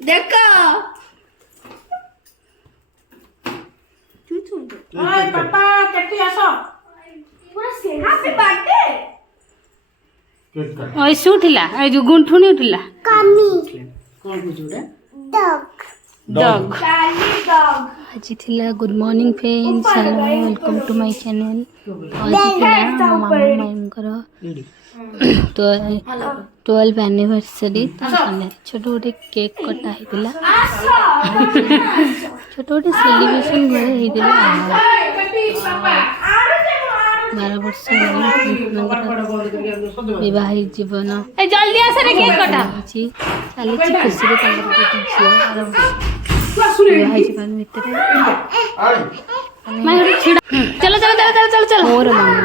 देखो ओए पापा केटी आसो पूरा हैप्पी बर्थडे केक काट ऐसे उठिला ए जो गुंठुनी उठिला कमी कोन बुजुडे डॉग डॉग चार्ली डॉग आज थिला good morning friends hello welcome to my channel आज थिला मामाଙ୍କର 12 एनिवर्सरी छोट गोटे केक कटा होता छोट गोटे सेलिब्रेशन घरे होता 12 वर्ष विवाहित जीवन जल्दी आस रे केक कटा चली खुशी विवाहित जीवन भितर चलो चलो चलो चलो चलो चलो मोर मामा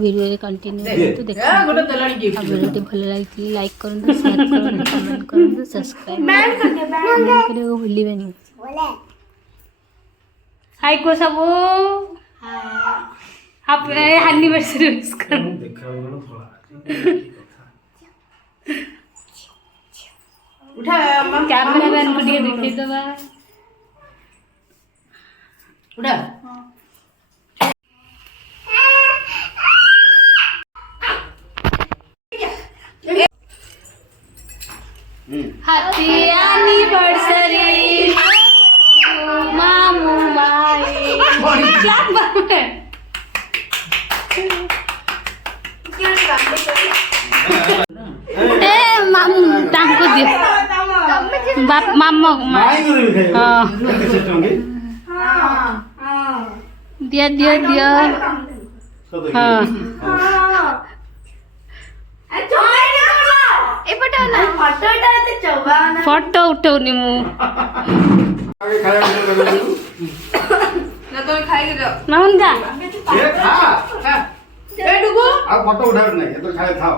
वीडियो कंटिन्यू तो देखो वीडियो भल लगी लाइक करंतु शेयर करंतु कमेंट करंतु सब्सक्राइब करियो भूलिबेनी हाय को सब आप एनिवर्सरी विश कर उठा कैमरा मैन को दिए दिखाई दबा उठा हैप्पी एनिवर्सरी मामू माई क्या बात है ए मामू तांको दियो बाप मामा माई गुरु खाइ हां केसे टंगे दिया दिया दिया सबै हां फोटो उठौनी मु आगे खाया ना तो खाई के जाओ नहुन जा ए खा ए डुगु आ फोटो उठाउ नहीं ये तो खाए खाओ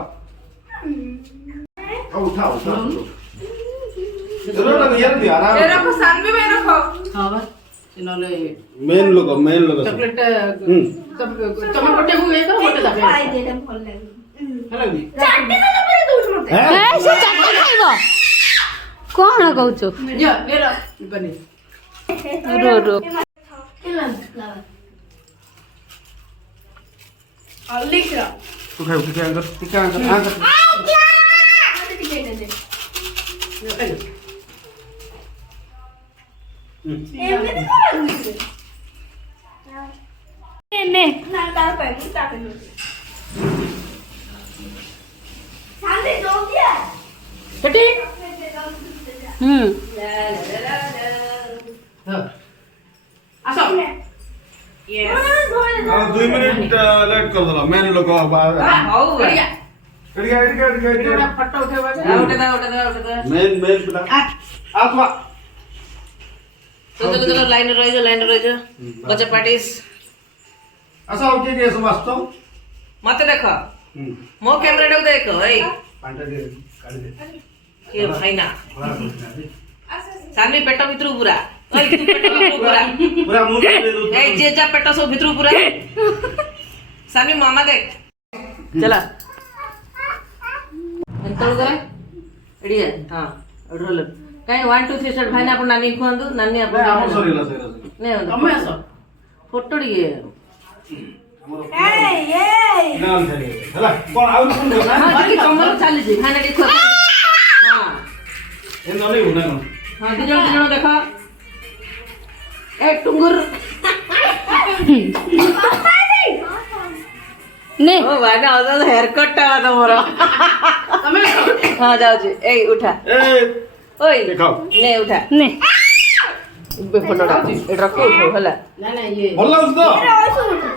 उठाओ उठाओ चलो ना यार दिया आराम ए रखो सानवी में रखो हां बस इनले मेन लोग चॉकलेट तुम गोटे हुए तो गोटे दबे खाई देले भल लागे हेलो जी चाटी देले पर दूध मत ए से चाटा खाइबो कोन कहउछो जा ले लो बनी रो रो लिख रहा तू खाओ ठीक है अंदर आ ने ना तार पे मुस्ता पे साले दो दिया केटी हां आसो यस हां 2 मिनट लेट कर दला मेन लोग हां बढ़िया एडिया फोटो उठेबा उठे मेन बेटा आ तो चलो लाइन रह जा बच्चा पार्टीज अच्छा ओके सब वास्तव मते देखो मो कैमरा डो देखो ए पांटा दे काढ दे ये भाई ना बड़ा दे सानवी पेट भितरु पूरा ओए तू पेट भितरु पूरा पूरा मुंह दे दो ए जे जा पेट सब भितरु पूरा सानवी मामा देख चला एंतल करे एडी है हां एडरोल काई 1 2 3 स्टार्ट भाई ना अपन नानी खुआंदु नानी अपन हम सॉरी ला नहीं तमे आसो फोटो डी नाम छाड़ी हला कोन आउ कोन ना हां देखि कमर चाली जी भाई ना डी खुआ हां ए नले हुना न हां दिजण देखो ए टुंगुर ने ओ भाई ना आजा हेयर कट टा तमरो तमे हां जाओ जी ए उठा ए ओए देखाओ ने उठा ने बे फोटो डाल ए रखो उठो हला ना ना ये भल लाउस तो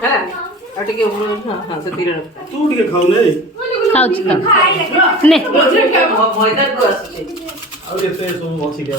हला अटके हां हां से तीर रख तू ଟିକେ खाऊ नै खाउछ ने भयदार को आसी और एते सब अछि के